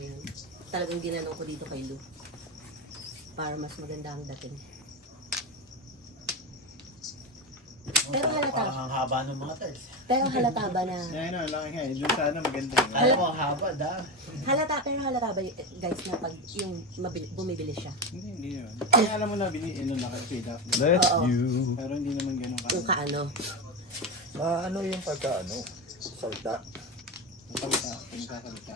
ngayon. Talagang ginanong ko dito kay Lou. Para mas maganda ang dating. Pero halata. Parang ang haba ng mga tiles. Pero halata ba na... Yan o, laki nga. Doon sana maganda. Alam mo, ang haba, da. Pero halata ba guys na pag yung bumibili siya? Hindi naman. Kaya alam mo na, ano na kayo, paid off. Bless Oo. you. Pero hindi naman ganun Yung kaano. Ano yung pagka ano? Salta. Ang salita, yung kasalita.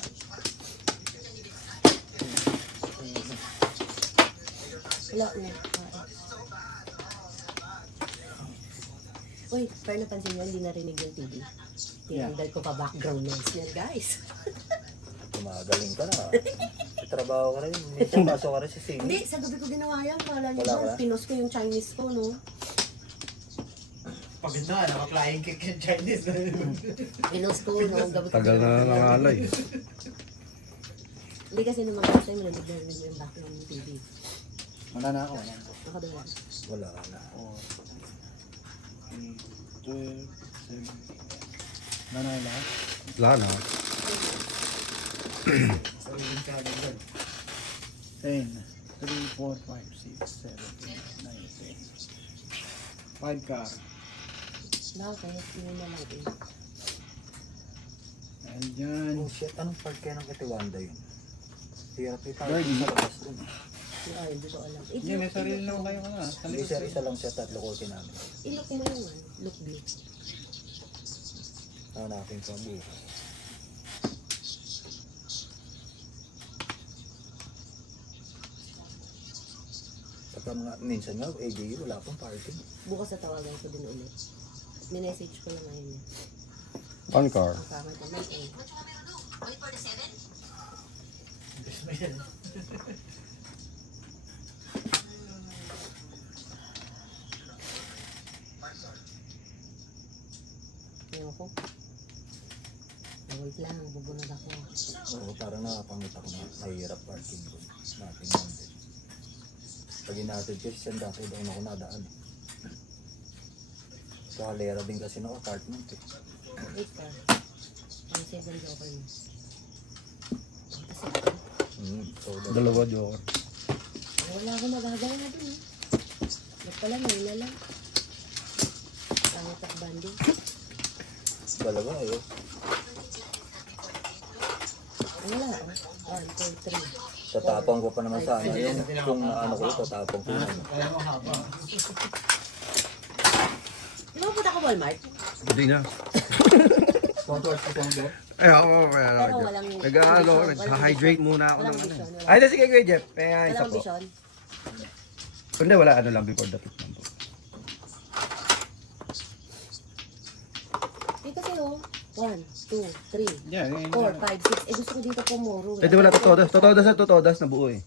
Wala na. Uy, pero napansin nyo, hindi narinig yung TV. Tinanggal ko pa background noise niya, guys. Gumagaling ka na. Trabaho ka rin. Minsan pasok ka rin sa singing. Hindi, sa gabi ko ginawa yan. Kala nyo Wala ba, ka? pinos ko yung Chinese ko, no? Pagod na, naka-flying kick yung Chinese. Pinos ko, no? Gabi ko Tagal na nangalay. Hindi kasi nung mga time, narinig mo yung background ng TV. Wala na ako. Wala na ako. Ako doon lang. Wala ka na. 12, 7. Wala na lahat. Wala na. Sarili ka agad doon. 10, 3, 4, 5, 6, 7, 8, 9, 10. 5 car. Bakit? Yun na natin. And dyan. Oh shit, anong part kaya ng Katiwanda yun? Hirap yung parking Birdie. sa labas dun. Ay, hindi ko alam. Hindi, may sarili naman kayo ka na. Hindi sir, isa lang siya, tatlo ko namin. Ilok mo yung ano, look blue. Hanapin ko ang buhay. Pagka mga, minsan nga, AJU, wala pang parking. Bukas na tawagan ko din ulit. Minessage ko lang ngayon. One car. Ang kamay ko, may eh. Bis mo yan. Ayaw ko. Wait lang, bubunod ako. Oo, parang nakapangit ako na mahirap parking ko. Natin lang din. Pag inatid kasi siya dati doon ako nadaan. Sa halera din kasi ng apartment eh. Wait ka. Ang save ng joker mo. Kasi So, Dalawa joker. wala akong magagawa na dun eh. Ba't pala, may lang. Pangit at banding. dalawa eh. Wala oh. 1, 2, 3. Tatapang ko pa naman sana yun. Kung ano ko, tatapang ko naman. Kaya mo haba. Di ba punta ka Walmart? Hindi na. Contract ko pang doon. Ay, ako. Pero walang... Nag-ano, walang nag-hydrate muna ako Walang ng ano. vision. Ay, sige Kuya Jeff. Kaya isa Walang po. vision. Hindi, wala ano lang before the trip lang po. Eh kasi oh. 1, 2, 3, Yan, 4, 5, 6. Eh gusto ko dito pumuro. Eh, di wala totodas na buo eh.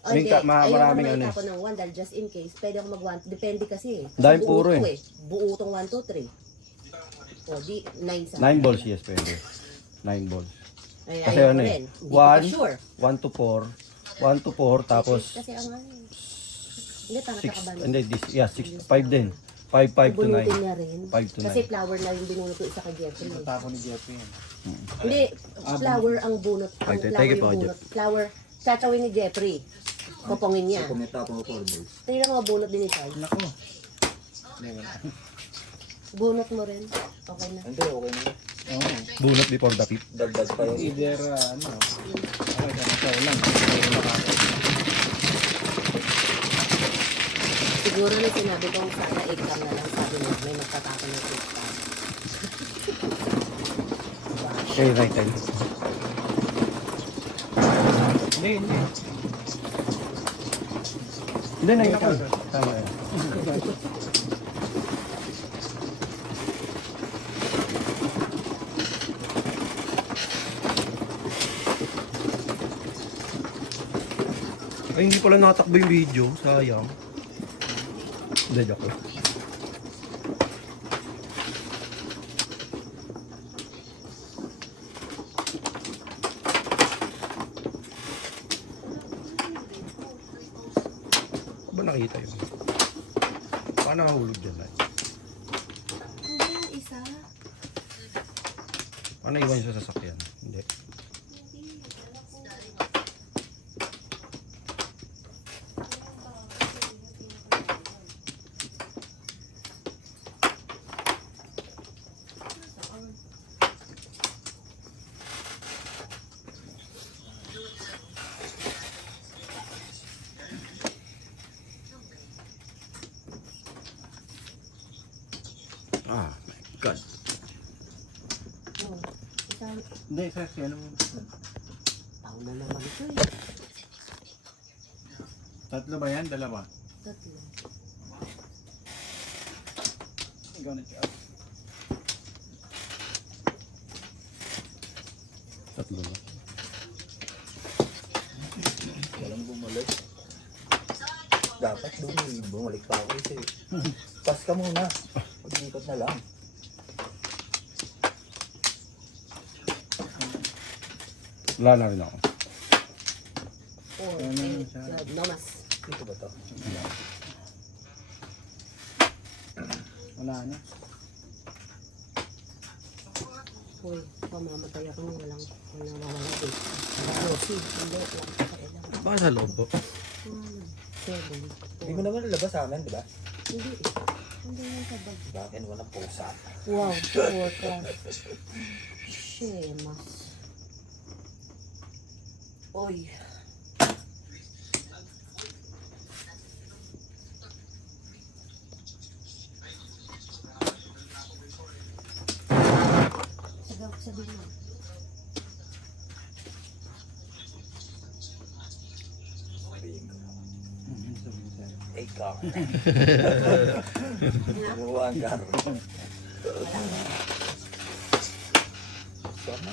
Oh, hindi. Maraming Ayaw ano ko ng 1 dahil just in case. Pwede ako mag-1. Depende kasi eh. Dahil Buo puro to eh. Buo tong 1, 2, 3. O di, 9 sa 9 balls, yes, pwede. 9 balls. Ay, Kasi ayaw ano ko eh, rin. Hindi ko pa one, sure. 1 to 4, 1 to 4, tapos Kasi ang ano eh. Hindi, para 6, kakabalo. hindi, 5 din. 5 to 9. Bunutin niya rin. 5 to 9. Kasi flower na yung binunot ko isa kay Jeffrey. eh. Tapo ni Jeffrey yan. Hindi, flower ang bunot. Ang Okay, flower take it yung po, bunot. Flower, tatawin ni Jeffrey. Popongin niya. Kung may tapang ko 4 balls. Tingnan mo, bunot din ni Charles. Nako. Hindi, wala. Bunot mo rin. Okay na. Hindi, okay na. Oo. Bunot before the tip. Dagdag pa yun. Either, ano, okay, ikaw lang. Wala ka. Siguro na sinabi kong sana 8 cam na lang. Sabi mo, may magtatapon ng 8 cam. Okay, right time. Hindi, hindi. Hindi, 9 ako. Tama yan. Ay, hindi pala natakbo yung video. Sayang. Hindi, joke lang. Ba nakita yun? Paano nahulog dyan? Ay? Hindi yung isa. Paano iwan yung sa sasakyan? Hindi. tayo. Hindi, sexy. Ano mo? Taon na naman ito eh. Tatlo ba yan? Dalawa? Tatlo. Ikaw na siya. Tatlo na. Walang bumalik. Dapat doon eh, bumalik pa ako kasi. Pass ka muna. Pag-ikot na lang. Wala na rin ako. 4, Ano 8, siya? 12. No mas. Dito ba to? Wala na. Uy, pamamatay ako nung walang mawala dito. Rosie, hindi lang. Kailang. Baka sa loob ko. 7. Hindi mo naman nalabas sa amin, di ba? Hindi. Hindi yung sabag. Bakit walang pusa? Wow, 4 ka. Shemas. Uy. Sabi mo. Bingo. Sabi ko sa'yo. Ikaw. Buwan ka. Tama.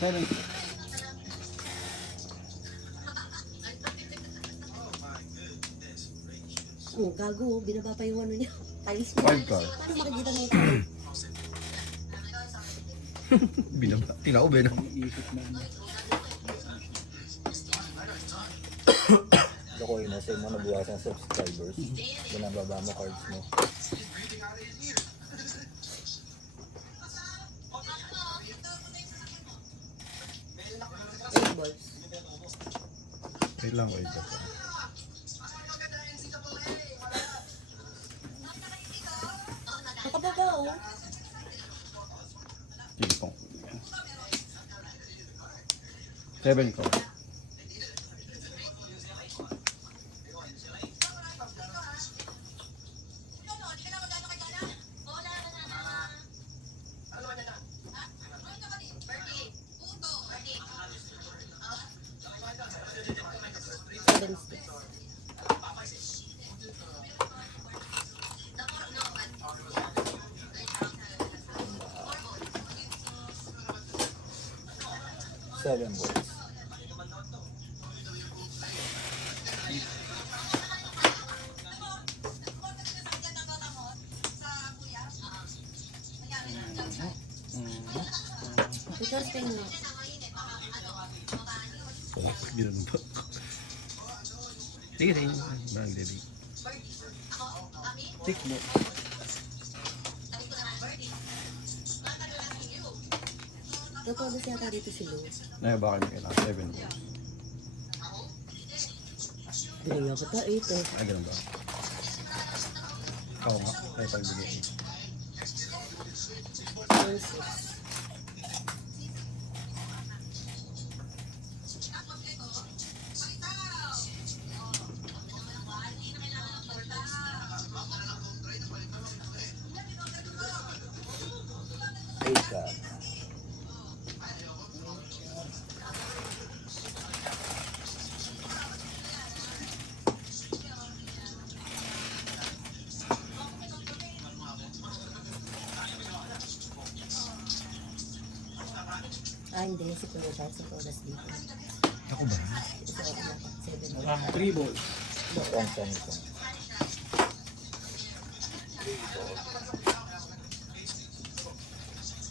Seven. Gago, binaba pa yung ano niya. Talis niya. Wild card. Paano makikita ng tao? Binaba. Tinao ba na? Iisip na. Lokoy na sa'yo mo nabuwasan subscribers. Binababa mo cards mo. Eight balls. Wait lang, wait lang. Nakababa oh. Sige pong. 7 ko. Seven sticks. Seven balls. Ikaw spin mo. Wala. Ganoon ba? Sige, sige. Bang, baby. Six mo. Nagpabas yata dito si Lou. Ay, baka niya kailangan. 7 ko. Binigyan ko ta 8 eh. Ay, ganun ba? Oo nga. Ay, pagbigay. 7, 6. Eight ka. Hindi. Si Kuya Charles sa todas dito. Ako ba? So, 7. Three balls. One song ito.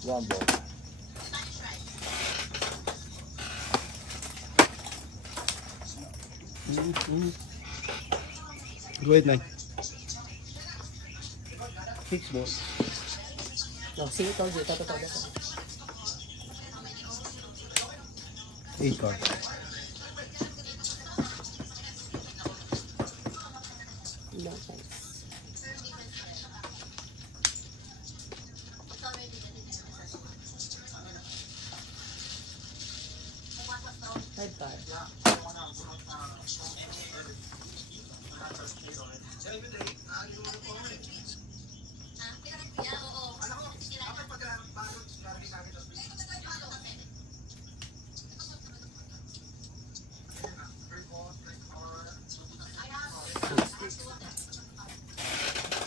One ball. Go ahead, Nay. Six balls. No, see, told you. Ito todas. 8 card. No thanks. 5 card.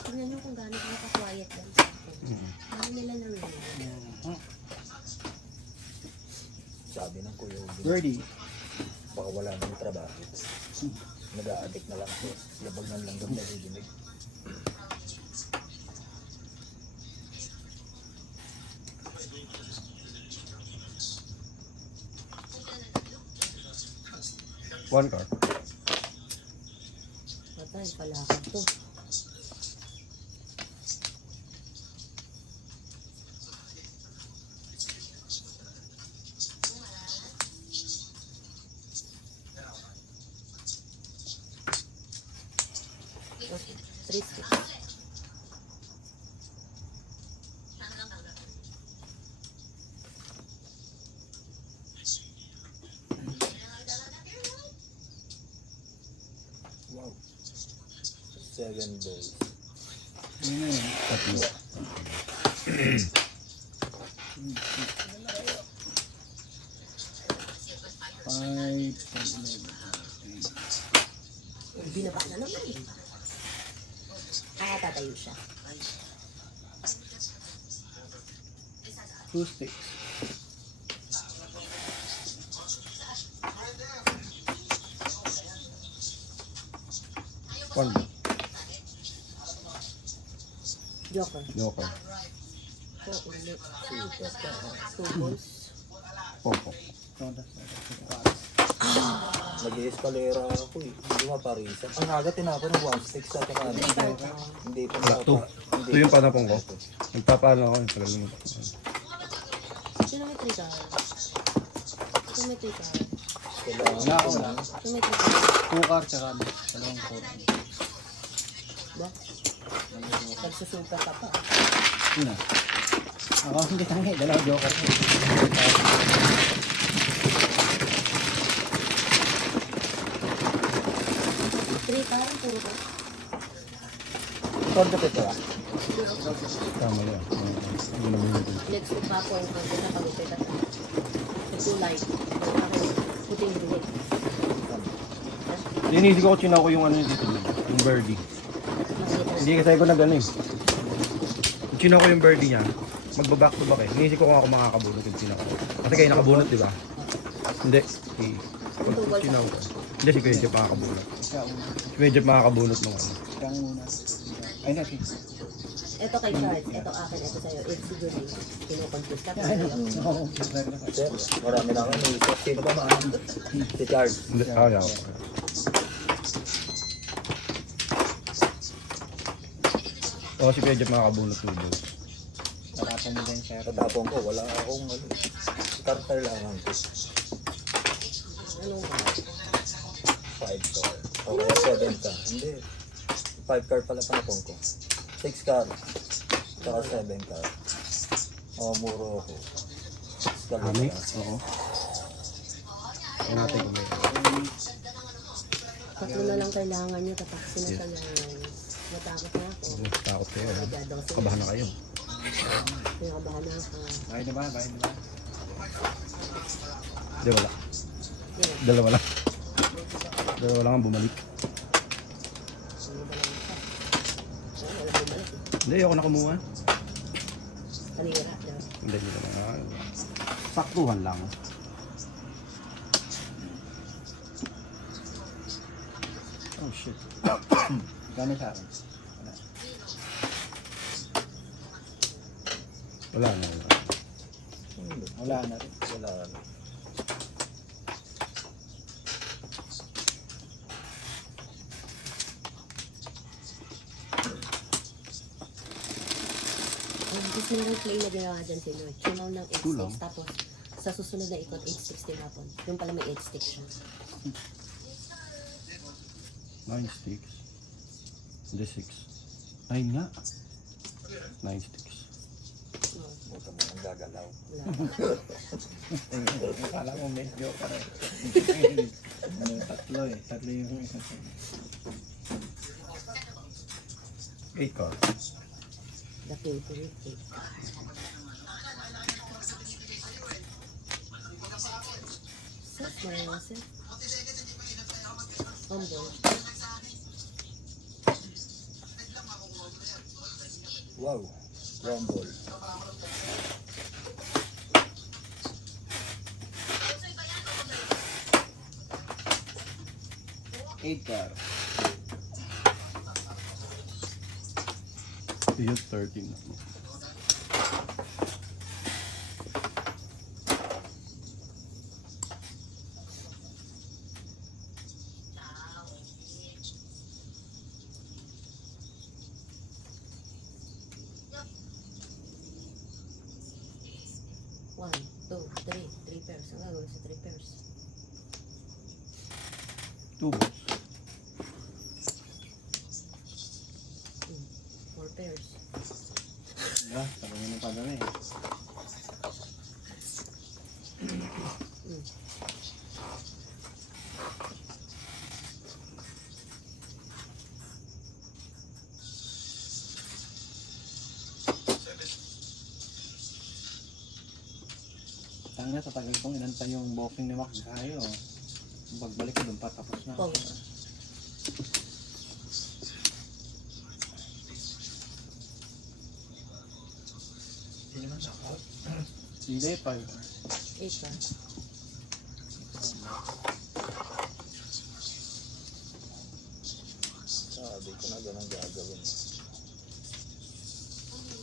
Tingnan nyo kung gaano ka naka-quiet lang sa akin. Ano nila nang yun? Sabi ng kuya Ubin, Birdie. baka wala nang trabaho. Nag-a-addict na lang siya. Labag ng langgam na didinig. One car. Patay, palakad to. Three six. Wow. 7 balls. Yun na yun. Tatlo. Five, 10, 11, Binaba na naman eh. Tatayo siya. 2 sticks. One. Joker. Joker. Po, ulit. Two balls. Popo. Nag-escalera ako eh. Hindi maparisan. Ang aga tinapon ng 1 stick sa kanan. Hindi pa Wala, two. Ito yung panapong ko. Nagpapaano ako yung talagang. Sino may 3 card? Sino may 3 card? Wala ako lang. Sino may 3 card? 2 car tsaka dalawang card. Ba? Nagsusuka ka pa. Yun na. Ako hindi tangi. Dalawang joker. Three card, puro ka. Konto ito ah. Tama yan. Hindi naman yun. Let's pa po ang konti na pagupit at ito light. Puting bilik. Inisip ko china ko yung ano yung dito. Yung birdie. Makikita na. Hindi kasi ko na gano'n eh. China ko yung birdie niya. Magbaback to back eh. Inisip ko kung ako makakabunot yung china ko. Kasi kayo nakabunot di ba? Hindi. China ko. Hindi si Kuya Jeff makakabunot. Ikaw una. Si Kuya Jeff makakabunot ng ano. Ikaw muna. Ay natin. Ito kay Charles, ito akin, ito sa'yo. It's siguro kinukonfuse ka. Ay, Pero oo. Sir, marami na kami naisip. Sino ba maano? Si Charles. Hindi. Ah, yeah. Oo, si Kuya Jeff makakabunot ng balls. Tarapon mo din siya. Katapon ko, wala akong ano. Carter lang ang ko. anong 5 car. O kaya 7 car. Hindi. 5 car pala tapon ko. 6 car. Tsaka 7 car. O, muro ako. Kami? Oo. Kaya natin kung may... tatlo na lang kailangan niya, tataksin na sa lang. Matakot na ako. Takot kayo. Ha? Agad ako sila. Kabahan na kayo. Kaya kabahan na ako. Bahay na ba? Bahay na ba? Hindi, wala. Yan. Dalawa lang. Dalawa lang ang bumalik. Ano ba lang ito? Wala bumalik eh. Hindi, ako na kumuha. Kanira. daw. Hindi, hindi naman. Saktuhan lang. Oh shit. Gano'n sa akin? Wala. Wala na. Wala na rin. Wala. Tapos meron play na ginawa dyan si Lord. Sumaw ng 8 Kulang. sticks. Tapos sa susunod na ikot, 8 sticks din hapon. Yung pala may 8 sticks siya. 9 sticks. Hindi 6. 9 nga. 9 sticks. Huwag ka mo gagalaw. Akala mo medyo pare. Tatlo eh. Tatlo yung isa. 8 card. The favorite cake. Set, Maria, set. Humble. Wow. Rumble. Eight car. Yung 13. One, two, three. 3 pairs. Ang gagawin sa 3 pairs. 2 balls. 4 pairs. Diba? Tanongin ng padami. Tangina, tatagal kong inantay yung booking ni Mac tayo. Pagbalik ko dun pa, tapos na. Oh. Hindi naman knockout. Hindi, 5. 8 pa. Sabi ko na ganun gagawin.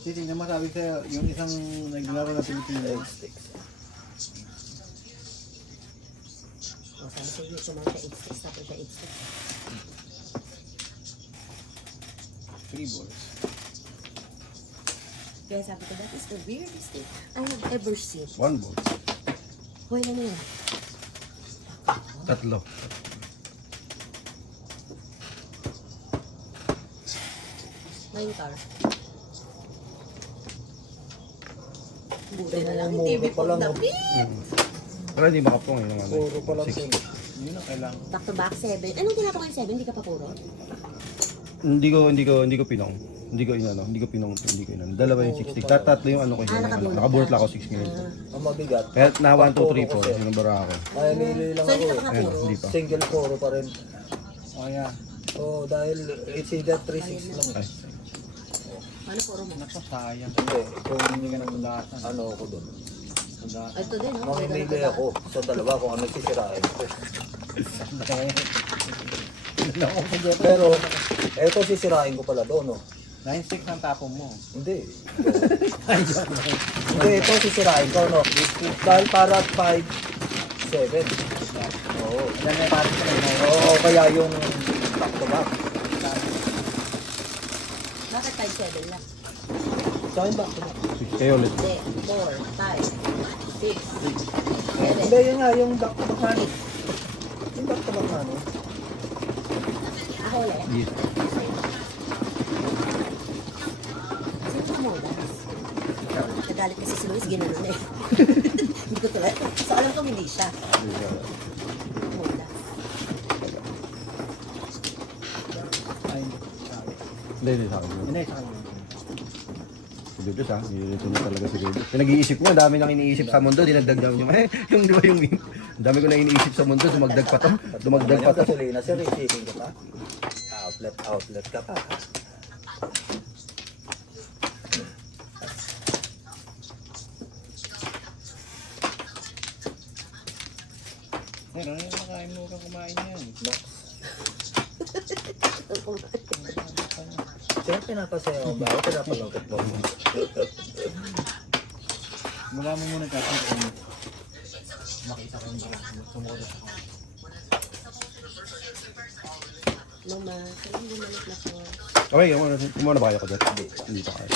Tingnan mo, sabi sa'yo, yung isang naglaro na Pilipinas. 8 sticks. O, sabi sa iyo, sumama siya 8 sticks. Tapos siya 8 sticks. 3 balls. Kaya sabi ko, that is the weirdest thing I have ever seen. 1 ball. Hoy, ano yan? Tatlo. Nine car. Buti na lang. Mura TV pa po lang, na. oh. Wala, hindi makapong yung ano. Puro pa lang 6. din. Yun ang kailangan. Back to back 7. Anong tinapok yung 7? Hindi ka pa puro? Hindi ko pinong. Hindi ko inano, hindi ko pinong, hindi ko inano. Dalawa yung 60. Tatlo yung ano ko yun. Nakabunot Nakabunot ka. lang ako 6 minutes. Ang mabigat. Kaya na 1, 2, 3, Puro 4. kasi. Yung bara ako. Ay, nili lang So, hindi ako ka pa eh. Ayun, puro? hindi pa. Single puro pa rin. Oh, yeah. Oh, dahil it's either 3-6 lang. Ay, Ano puro mo? Naku, sayang. Hindi, kung Hindi ka nagpundatan. ano ako dun. Pundatan. Ito din, no? Mamimili ako sa dalawa kung ano sisirain ko. Pero, eto sisirain ko pala doon, no? 9-6 ang tapon mo. Hindi. Hindi, ito sisirain ko, no? Dahil para 5-7. Oo. Yan may pati ka lang. Oo, kaya yung back to back. Bakit 5-7 lang? Sa akin back to back. 6 kayo ulit. Hindi. 4, 5, 6, 7. Hindi, yun nga, yung back to back na. Yung back to back na, no? Ako ulit. Yes. Sino ka mo, guys? Nagalit kasi si Luis, ginanon eh. Hindi ko tulad. So, alam ko hindi siya. Mola. Ay, Hindi sa akin. hindi, sa kanya. Si Bebes ha, nililito na talaga si Bebes. Pinag-iisip ko, ang dami nang iniisip sa mundo, dinagdag daw yung, yung di ba yung meme? Ang dami ko na iniisip sa mundo, dumagdag pa to. Dumagdag pa to. Gasolina, sir, receiving ka pa? Outlet ka pa. Pero ano yung makain mo ka kumain yan? Max. Sir, pinapasayaw ba? O pinapalungkot mo? Wala mo muna kasi kung Makita ko yung sumukulot ako. Mama, kaya hindi malit na po. Okay, kumuha na ba kayo ko dyan? Hindi pa kayo.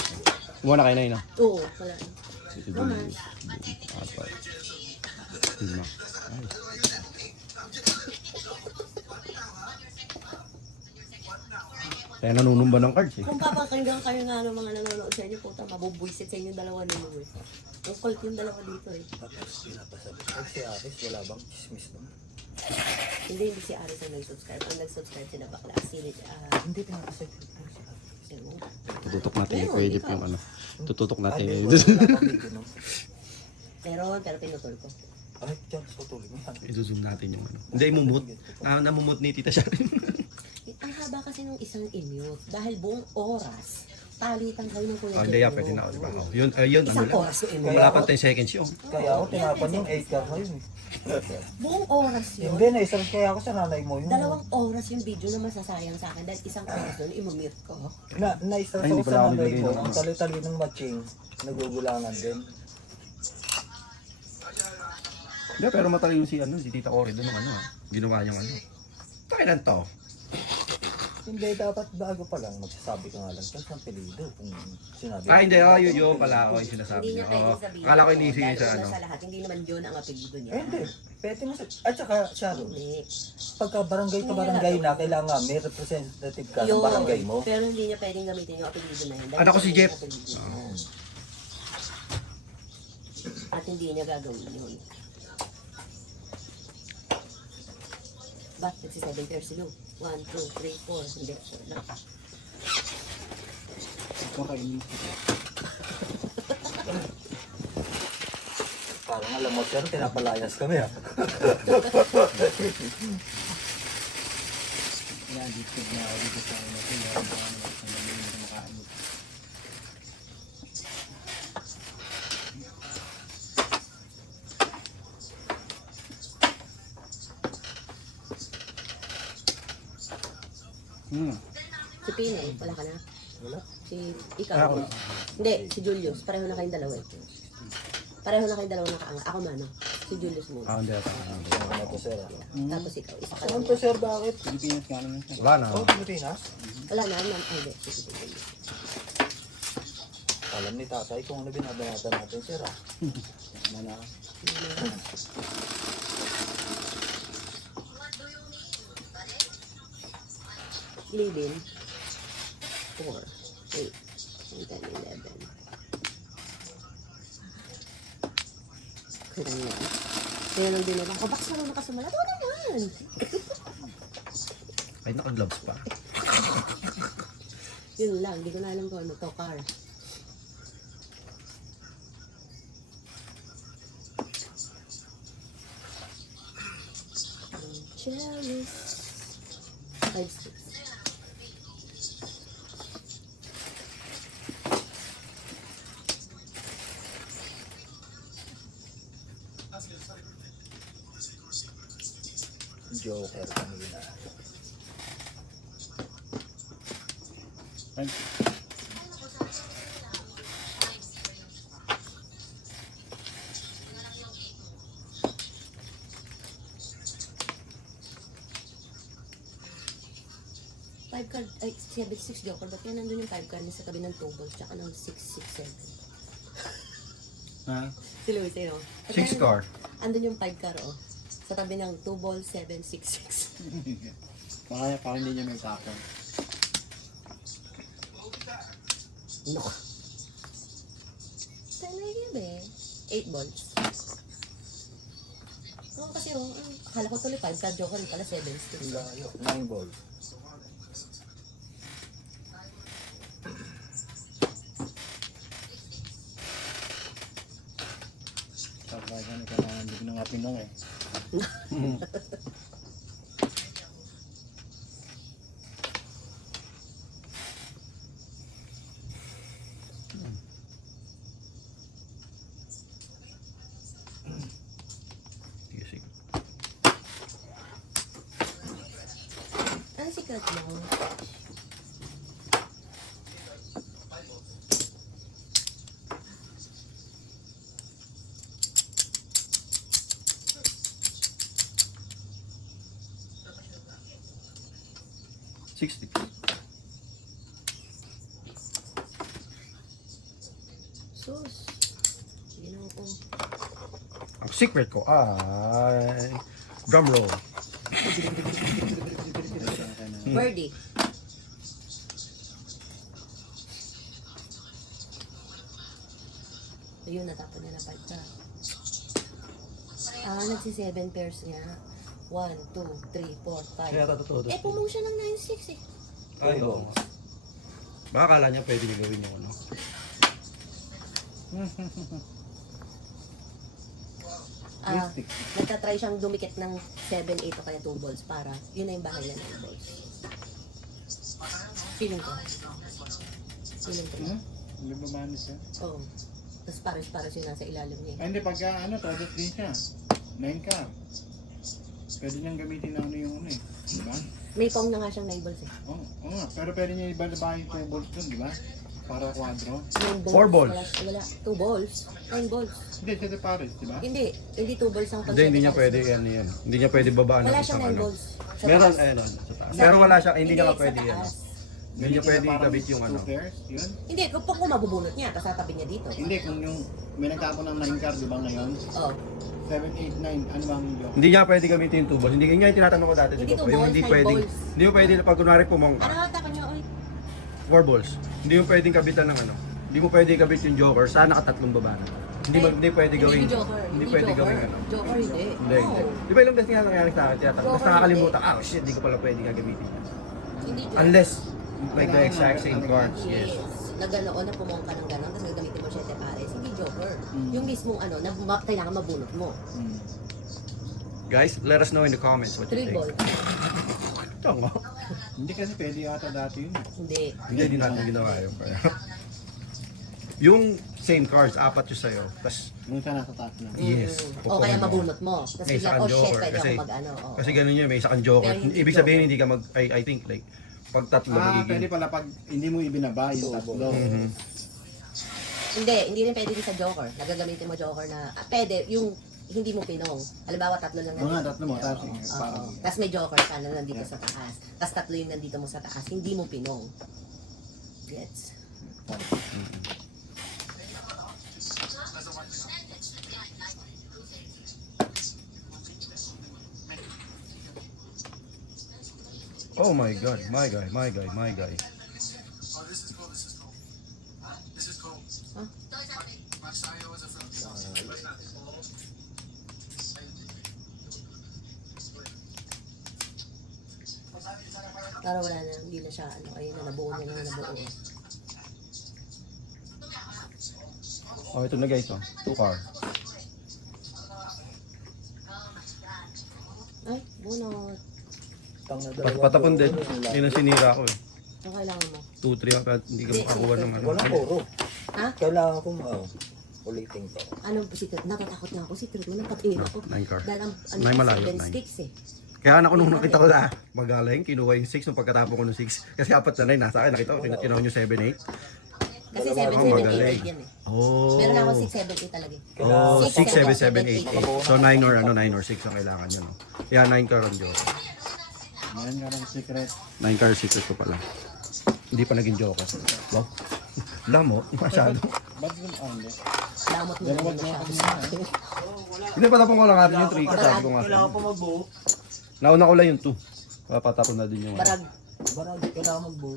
Kumuha na kayo na yun ha? Oo, wala. Ito dun, apat, 5. Ay. Kaya nanunumba ng cards eh. Kung papakinggan kayo nga ng mga nanonood sa inyo, puta, mabubwisit sa inyo dalawa ninyo eh. Ang cult yung dalawa dito eh. Tapos pinapasabi. Ay, si Aris, wala bang chismis doon? Hindi si Aris ang nag-subscribe. Ang nag-subscribe sila bakla. Hindi pinapasabi. Tututok natin yung Kuya Jeep yung ano. Tututok natin Ay, yung... wala pang video, no? pero pinutol ko. Ay, dyan, so tuloy mo yan. I-zoom natin yung ano. Hindi, imumut. Namumut ni Tita Sharon. Ang haba kasi nung isang i-mute. Dahil buong oras, palitan kayo ng Kuya Hindi, Jeff. pwede na ako. Diba? Yun, yun. Isang Ano lang. oras yung i-mute. Wala pang 10 seconds yun. Kaya ako tinapan yung 8 car ngayon. Buong oras yun. Hindi, na-isang kaya ako sa nanay mo yun. 2 oras yung video na masasayang sa akin dahil isang oras doon i-mute ko. Na-isang Ay, hindi ako pala sa ako nanay naglagay mo. ng Ang ano. tali-tali ng matching, nagugulangan din. Hindi, pero matalino si Tita Cory doon ng ano. Ginawa niyang ano. Kailan to? Hindi, dapat bago pa lang, magsasabi ka nga lang, saan ang pilido kung sinabi. Hindi, yun pala. Yung sinasabi Hindi niya. niya pwedeng sabihin. Akala ko hindi dahil siya sa una ano. sa lahat, hindi naman yun ang apelido niya. Hindi, pwede mo sa... At saka, Sharon, Hindi. pagka barangay ka barangay na, kailangan may representative ka ng Yun. barangay mo. Pero hindi niya pwedeng gamitin yung apelido na yun. dahil Ano ko si yun Jeff? yung apelido niya. At hindi niya gagawin yun. Ba't nagsi-7 pairs si Lou? 1, 2, 3, 4. Hindi, 4 lang. Parang alam mo, sir, pinapalayas kami ah. Na-addicted na ako dito sa ano. Kaya ako sa makaano. Si Pino, wala ka na? Wala. Si ikaw? Hindi, si Julius. Pareho na kayong dalawa eh. Pareho na kayong dalawa nakaanga. Ako mano. Si Julius muna. Hindi. Ano to, sir? ah? Tapos ikaw, isa ka Saan lang. to, sir? Bakit? Pilipinas nga naman siya. Wala na. Oh, Pilipinas? Wala na, ay hindi. Si Julius. Alam ni tatay kung ano binabanatan natin, sir ah. Mana. Living. 4, 8, 9, 10, 11. Kaya nga. Kaya lang din naman. Kabaks na naman nakasumala. Ito naman. Ay, naka-gloves pa. Yun lang. Hindi ko na alam kung ano to. Car. Cherries. 5 sticks. Joker kanina. Thank you. Five card, ay, 7-6 joker. Ba't yan nandun yung 5 card niya sa tabi ng 2 balls, tsaka ng 6-6-7. Ha? Si Luis, eh, no? 6 car. Andun yung 5 card, oh. Sa tabi ng 2 balls, 7-6-6. Makaya parang hindi niya may tapon. No. Talaga ba? 8 balls. Oo, kasi oh, akala ko tuloy 5 card joker, pala 7 sticks. Layo. 9 ball. Tapos ano ka na hindi na nga pinong eh. Sige, sige. Ano secret mo? Six sticks. Sus. Ginawa ko. Ang secret ko ay... Drum roll. Birdie. Ayun, natapon niya na 5 ka. Nagsi 7 pairs niya. 1, 2, 3, 4, 5. Kaya totoo. Pumuno siya ng 9-6 eh. Ay, oo. Baka kala niya pwede niya gawin yung ano. Mystic. Nagtatry siyang dumikit ng 7, 8 o kaya 2 balls para yun na yung bahay na 9 balls. Feeling ko. Feeling ko. Hindi ba manis siya? Oo. Tapos pares-pares yung nasa ilalim niya. Ay, hindi, pagka todos din siya. 9 ka. Pwede niyang gamitin na ano yung ano eh. Diba? May pong na nga siyang 9 balls eh. Oo nga. Pero pwede niya iba-iba yung 2 balls dun, di ba? Para quadro. 9 balls. 4 balls. Wala. 2 balls. 9 balls. Hindi, siya de pares, di ba? Hindi 2 balls ang Hindi niya pwede yan yan. Hindi niya pwede babaan ng Wala isang siyang 9 ano. balls. Sa Meron, taas. ayun, sa taas. Pero wala siya, hindi niya sa pwede yan. taas. Hindi niya pwede ikabit yung ano. 2 pairs, yun. Hindi, kung mabubunot niya, tapos tatabi niya dito. Hindi, kung yung may nagtapon ng 9 card, di ba ngayon? Oo. 7, 8, 9, ano bang yung? Hindi niya pwede gamitin yung 2 balls. Hindi nga yung tinatanong ko dati. Hindi di ba? 2 Yung balls, hindi 5 pwede. balls. Hindi mo pwede pag kunwari pumong Ano hata niya, oy? 4 balls. Hindi mo pwedeng kabitan ng ano. Hindi mo pwede kabit yung joker. Sana nakatatlong baba na. Hindi pwede gawin. Hindi Joker. Hindi pwede Joker. gawin ano. Joker hindi. Hindi, hindi. Di ba ilang beses nga nangyari sa akin? Tiyata. Tapos Joker, nakakalimutan, oh shit, di ko pala pwede gagamitin. Hindi Joker. Unless, like the exact same cards. Yes. Yes. Naganoon na pumong ka ng gano'n, tapos gagamitin mo 7 pares. Hindi Joker. Yung mismong ano, na kailangan mabunot mo. Guys, let us know in the comments what you 3 think. balls. Ito nga. Hindi kasi pwede yata dati yun. Hindi. Hindi natin ginawa yun. Yung same cards, 4 yung sa'yo. Tapos, Nung siya nasa taas na. yes. O kaya mabunot mo. Tapos May isa biglang, kang oh shit, joker. pwede Kasi, ako mag-ano. Oh. kasi ganun yun, may isa kang joker. Pero hindi Ibig sabihin, joker. hindi ka mag, I think like, pag tatlo Pwede magiging. pala pag hindi mo ibinaba yung tatlo. Hindi rin pwede din sa Joker. Nagagamitin mo Joker na, pwede, yung hindi mo pinong. Halimbawa, 3 lang Oo nga, 3 mo. Tapos, parang, Tapos may Joker ka na nandito sa taas. Tapos 3 yung nandito mo sa taas. Hindi mo pinong. Gets? Oh my god, my guy. Para wala na, hindi na siya, ano, ayun na, nabuo niya na nabuo. Oh, ito na guys, oh. 2 car. Ay, bunot. Patapon din. Yun ang sinira ko eh. Ang kailangan mo. 2-3 ka, hindi ka makakuha ng ano. Walang puro. Ha? Kailangan ko ulitin ko. Ano, secret? Natatakot na ako. Secret mo, napatingin ako. 9 car. Dahil ang, ano, Nine malayo, 7 nine. sticks eh. Kaya ako nung nakita ko na magaling, kinuha yung 6 nung pagkatapon ko ng 6. Kasi 4 na 9 nasa akin, nakita ko, kinuha yung 7-8. Kasi 7, Oh, 7, 8, magaling. 8 yan eh. Oh. Meron ako 6, 7, 8 talaga eh. Oh, 6, 7, 7, 8. 8. So 9 or 6 ang kailangan yun. Kaya 9 car ang joke. yan nga lang secret. 9 car secret ko pala. Hindi pa naging joke. Wow. Lamot, masyado. Ba't yung only? Damot mo naman masyado sa akin. Hindi, patapon ko lang natin yung 3 kasi sabi ko nga. Kailangan pa magbuo. Nauna ko lang yung 2. Papatapon na din yung ano. Barag. Barang kailangan magbuo.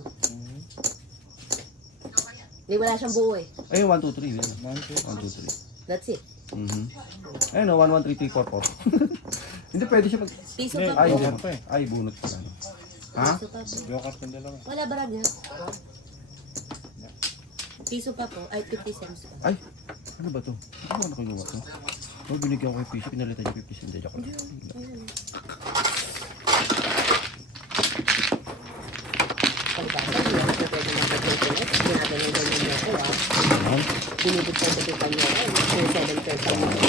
Hindi, wala siyang buo eh. Ayun, 1, 2, 3. 1, 2, 3. That's it. Ayun o, 1, 1, 3, 4, 4. Hindi pwede siya pag... Piso Hindi, pa Ay, po. joker hindi. pa eh. Ay, bunot pala. Ha? Piso pa po. Joker yung dalawa. Wala barag niya. Piso pa po. Ay, 50 cents pa. Ay, ano ba to? Ano ba kinuha to? Oh, binigyan ko yung piso, pinalitan yung 50 cents. Hindi, joke lang. Pagdasa, hindi ako pwede mag-calculate. Ginagawa ng ganyan niya ko ah. Binibig ko sa kita niya. 7 pesos ang mga.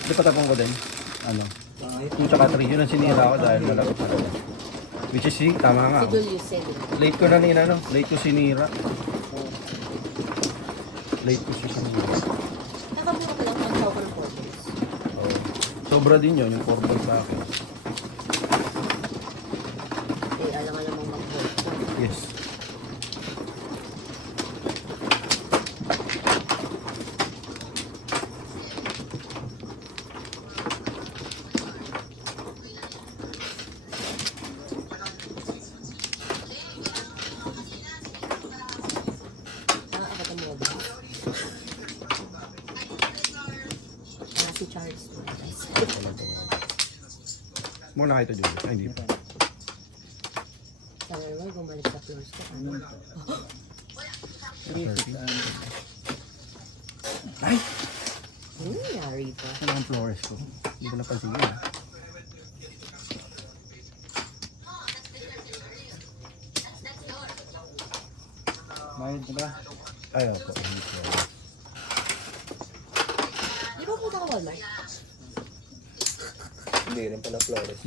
Hindi patapon ko din. Ano? 2 tsaka 3. Yun ang sinira ko dahil malapit na ako. Which is, tama nga. Si Julius said it. Late ko na nila, no? Late ko sinira. Late ko siya sinira. Nakamura ko lang pag sober 4 days. Oh. Sobra din yun, yung 4 balls sa akin. Eh, alam nga namang mag-vote. Yes. si Charles. Muna kayo ito, Julie. Ay, hindi pa. Sa ngayon, bumalik sa floors ko. Ano? 3,600. Ay! Ano nangyari pa? Ano ang flores ko? Hindi ko napansin yun. Bayad na ba? Ay, opo. Hindi ko. Di ba punta ka Walmart? Hindi rin pala Flores.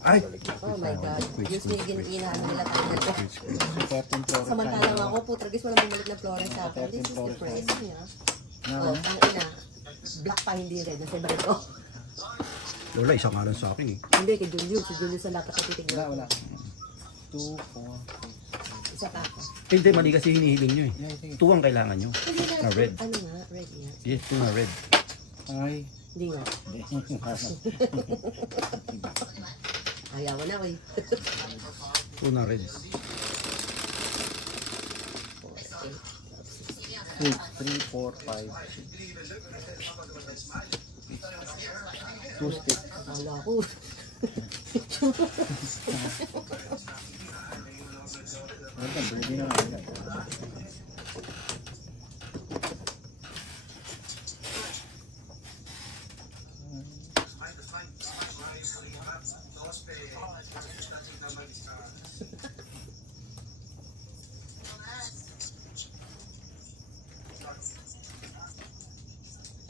Ay! Oh my God. Usually, ginahan nila tayo nito. 13 floor. Samantalang ako, putragis, walang bumalik na flores sa akin. This is depressing, ha? Oh, ang ina. Black pa, hindi red. Nasa iba ko. Lola, isang nga lang sa akin eh. Hindi, kay Julio. Si Julio sa laptop na titignan. Wala. 2, 4, Isa pa ako. Hindi, mali kasi hinihiling nyo eh. Yeah, sige. Tuwang kailangan nyo. Hindi na, Na red. ano nga, red yan. Yes, ito na red. Ay. Hindi nga. Ayaw na, eh. Ito na red. 6, 3, 4, 5, 2 stick. Wala ko. Wala, birdie na nga.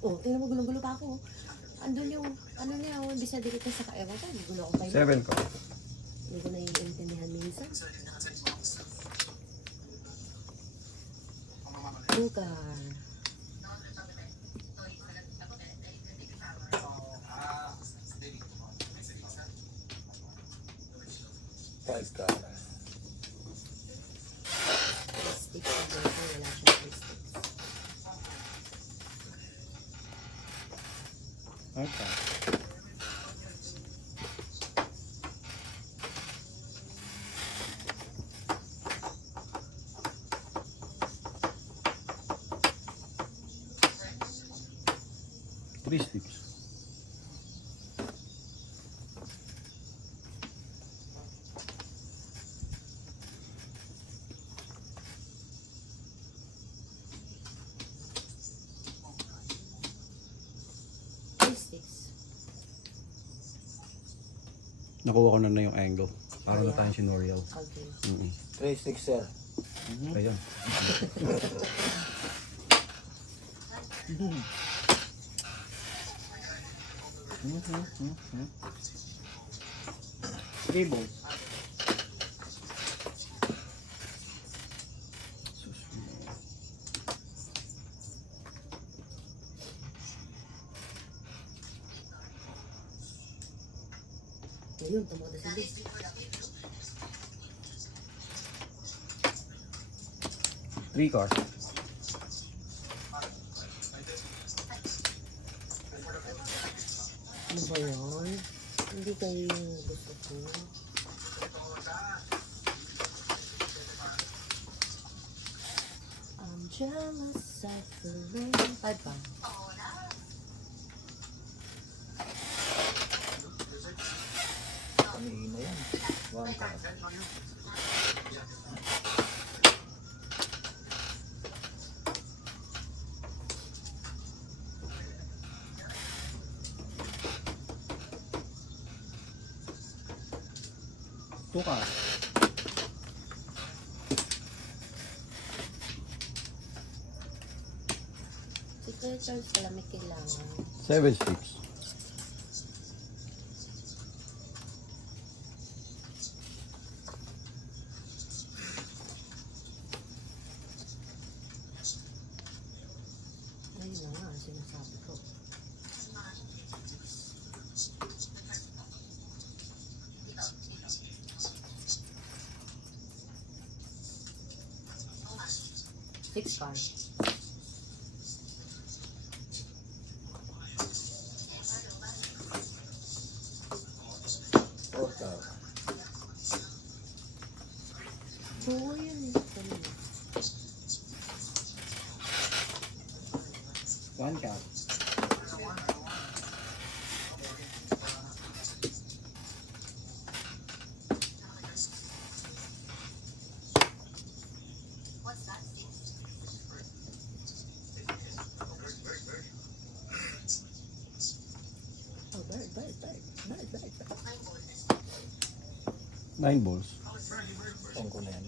Oh, tingnan mo, gulong-gulo pa ako. Andun yung, ano niya, oh, bisa dito sa kaewan ko. Gulo ako kayo. 7 ko. Hindi ko naiintindihan minsan. Lugar. Five ka. Sticks. Wala siyang sticks. Okay. Three sticks. Sticks. Nakuha ko na yung angle. Para na tayong sinorial. Okay. 3 sticks, sir. Ayun. Three balls. Ayun, tumuha si Liz. Three car. Ano ba yun? Hindi kayo yung gusto ko. I'm jealous, suffering. 5 pa. Kanina yan. 1 ka. Two ka. Si Kuya Charles, kalamit kailangan. 7 sticks. Ayun na nga, sinasabi ko. Six cards. Four ka. Oo, yun eh. Kanina. One count. Oh, bird. 9 balls. Pongko na yan.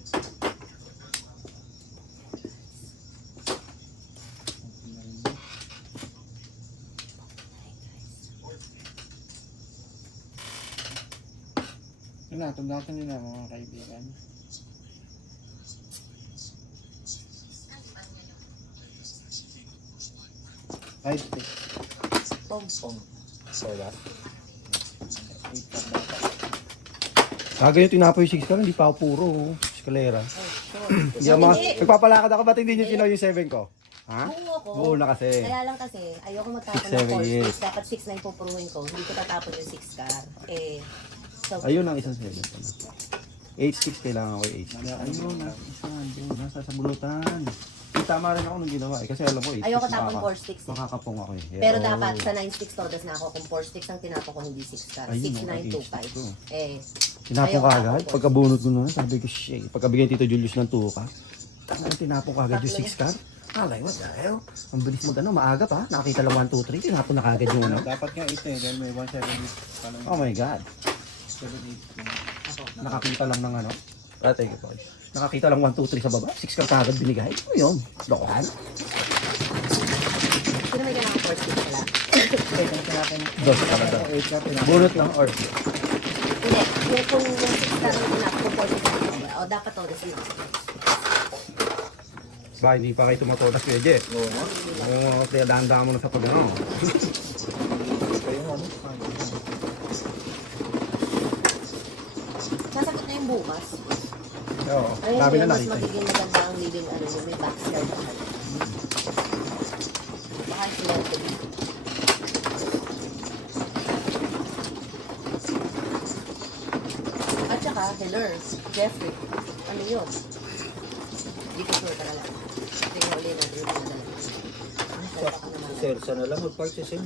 Yun na, tugnakan nyo na mga kaibigan. Five, six, Pong. For that. 8 pa dapat. Kaga yung tinapo yung 6 ka, hindi pa ako puro. Eskalera. Oh, sure. Hindi ako nagpapalakad ako, ba't hindi nyo sinaw yung 7 ko? Ha? Buo ko. Buo na kasi. Kaya lang kasi, ayoko matapon 6, ng 7, 4 yes. sticks. Dapat 6 na yung pupuruhin ko. Hindi ko tatapon yung 6 car. So, Ayun ang isang 7 pala. 8-6 kailangan ko 8. Ayun na. Nasa sa bulutan. Tama rin ako nung ginawa eh. Kasi alam ko 8 ayoko tapon 4 sticks eh. Makakapong ako eh. Pero Oo. dapat sa 9 sticks todas na ako. Kung 4 sticks ang tinapon ko, hindi 6 car. Ayun, 6, 9, 2, 5. Tinapon Ayoko ka agad? tapon Pagkabunot ko na, sabi ko, shit. Pagkabigyan Tito Julius ng 2 ka. Tinapon ka agad yung 6 car? Alay, what the hell? Ang bilis mag ano, maaga pa. Nakakita lang 1, 2, 3. Tinapon na kagad yung ano. Dapat nga 8 eh, dahil may 178 pa lang. Oh my God. 78. Nakakita lang ng ano. Thank you, Paul. Nakakita lang 1, 2, 3 sa baba. 6 ka agad binigay. Ano yun? Lokohan? Sino may kailangan 4 sticks pala? Dos talaga. 8 ka pinaka. Bunot lang or Hindi. Yung kung yung 6 car ang tinapon ko, 4 sticks ako. O dapat todas yun. ba, hindi pa kayo tumatodas kuya Je. Oo nga. Kaya dahan-dahan mo na sa pag-ano. Kayo ano? Sasagot na yung bukas. Oo, Ayun, dami na mas nakita. magiging maganda ang living ano yung may backside pa. Baka sila ito. At saka, Heller, Jeffrey, ano yun? Hindi ko sure talaga. Tingnan ulit natin yung mga dalawa. Sir, sana lang mag-park si Sim.